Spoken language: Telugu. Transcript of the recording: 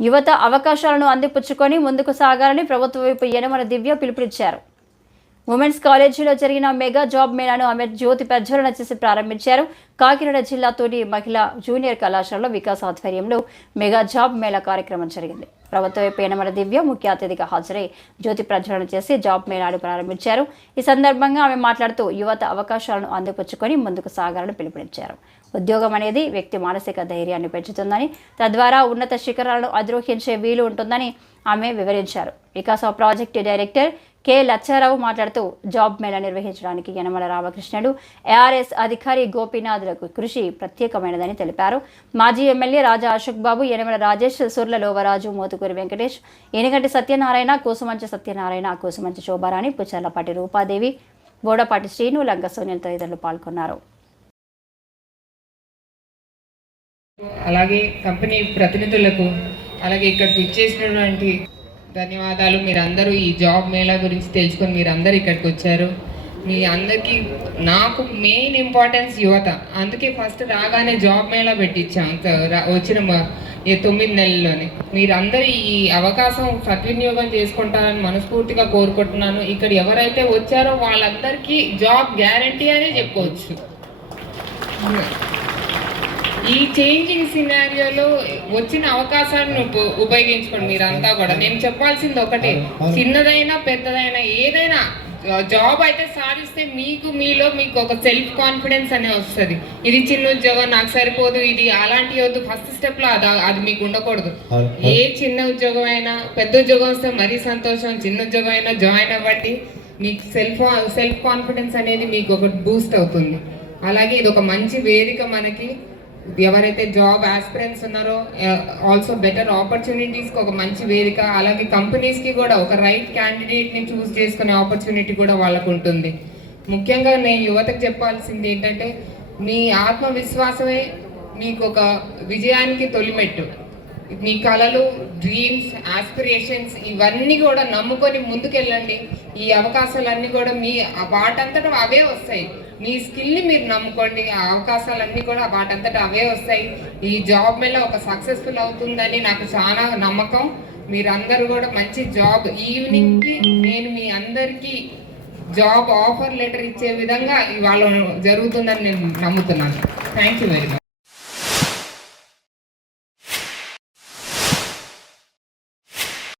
యువత అవకాశాలను అందిపుచ్చుకొని ముందుకు సాగాలని ప్రభుత్వ వైపు యనమల దివ్య పిలుపునిచ్చారు. ఉమెన్స్ కాలేజీలో జరిగిన మెగా జాబ్ మేళాను ఆమె జ్యోతి ప్రజ్వలన చేసి ప్రారంభించారు. కాకినాడ జిల్లాతోని మహిళా జూనియర్ కళాశాలలో వికాస్ ఆధ్వర్యంలో మెగా జాబ్ మేళా కార్యక్రమం జరిగింది. ప్రభుత్వ వైపు దివ్య ముఖ్య అతిథిగా హాజరై జ్యోతి ప్రజ్వలన చేసి జాబ్ మేళాను ప్రారంభించారు. ఈ సందర్భంగా ఆమె మాట్లాడుతూ యువత అవకాశాలను అందిపుచ్చుకొని ముందుకు సాగాలని పిలుపునిచ్చారు. ఉద్యోగం అనేది వ్యక్తి మానసిక ధైర్యాన్ని పెంచుతుందని తద్వారా ఉన్నత శిఖరాలను అధిరోహించే వీలు ఉంటుందని ఆమె వివరించారు. Vikasa project director K. Lachcharao మాట్లాడుతూ జాబ్ మేళా నిర్వహించడానికి యనమల రామకృష్ణుడు ఏఆర్ఎస్ అధికారి గోపీనాథులకు కృషి ప్రత్యేకమైనదని తెలిపారు. మాజీ M L A Raja Ashok Babu Yanamala Rajesh Surla Lovaraju Motu Motukuri Venkatesh Eniganti Satyanarayana Kosumanchi Satyanarayana Kosumanchi Shobharani Puccharlapati Rupadevi Bodapati Srinu Lanka Soniyal తదితరులు పాల్గొన్నారు. అలాగే కంపెనీ ప్రతినిధులకు అలాగే ఇక్కడికి ఇచ్చేసినటువంటి ధన్యవాదాలు. మీరందరూ ఈ జాబ్ మేళా గురించి తెలుసుకొని మీరందరూ ఇక్కడికి వచ్చారు. మీ అందరికీ నాకు మెయిన్ ఇంపార్టెన్స్ యువత. అందుకే ఫస్ట్ రాగానే జాబ్ మేళా పెట్టించాం. వచ్చిన ఈ తొమ్మిది నెలల్లోనే. మీరందరూ ఈ అవకాశం సద్వినియోగం చేసుకుంటారని మనస్ఫూర్తిగా కోరుకుంటున్నాను. ఇక్కడ ఎవరైతే వచ్చారో వాళ్ళందరికీ జాబ్ గ్యారంటీ అనే చెప్పుకోవచ్చు. ఈ చేంజింగ్ సినారియోలో వచ్చిన అవకాశాన్ని ఉప- ఉపయోగించుకోండి మీరంతా కూడా. నేను చెప్పాల్సింది ఒకటే. చిన్నదైనా పెద్దదైనా ఏదైనా జాబ్ అయితే సాధిస్తే మీకు మీలో మీకు ఒక సెల్ఫ్ కాన్ఫిడెన్స్ అనే వస్తుంది. ఇది చిన్న ఉద్యోగం నాకు సరిపోదు ఇది అలాంటి వద్దు ఫస్ట్ స్టెప్లో అది అది మీకు ఉండకూడదు. ఏ చిన్న ఉద్యోగం అయినా పెద్ద ఉద్యోగం వస్తే మరీ సంతోషం చిన్న ఉద్యోగం అయినా జాయిన్ అవ్వండి. మీకు సెల్ఫ్ సెల్ఫ్ కాన్ఫిడెన్స్ అనేది మీకు ఒక బూస్ట్ అవుతుంది. అలాగే ఇది ఒక మంచి వేదిక మనకి. ఎవరైతే జాబ్ ఆస్పిరెంట్స్ ఉన్నారో ఆల్సో బెటర్ ఆపర్చునిటీస్కి ఒక మంచి వేదిక అలాగే కంపెనీస్కి కూడా ఒక రైట్ క్యాండిడేట్ని చూస్ చేసుకునే ఆపర్చునిటీ కూడా వాళ్ళకు ఉంటుంది. ముఖ్యంగా నేను యువతకు చెప్పాల్సింది ఏంటంటే మీ ఆత్మవిశ్వాసమే మీకు ఒక విజయానికి తొలిమెట్టు. మీ కళలు డ్రీమ్స్ ఆస్పిరేషన్స్ ఇవన్నీ కూడా నమ్ముకొని ముందుకెళ్ళండి. ఈ అవకాశాలన్నీ కూడా మీ వాటంతటా అవే వస్తాయి. మీ స్కిల్ని మీరు నమ్ముకోండి. ఆ అవకాశాలన్నీ కూడా వాటంతటా అవే వస్తాయి. ఈ జాబ్ మీద ఒక సక్సెస్ఫుల్ అవుతుందని నాకు చాలా నమ్మకం. మీరందరూ కూడా మంచి జాబ్. ఈవినింగ్కి నేను మీ అందరికీ జాబ్ ఆఫర్ లెటర్ ఇచ్చే విధంగా ఇవాళ జరుగుతుందని నేను నమ్ముతున్నాను. Thank you very much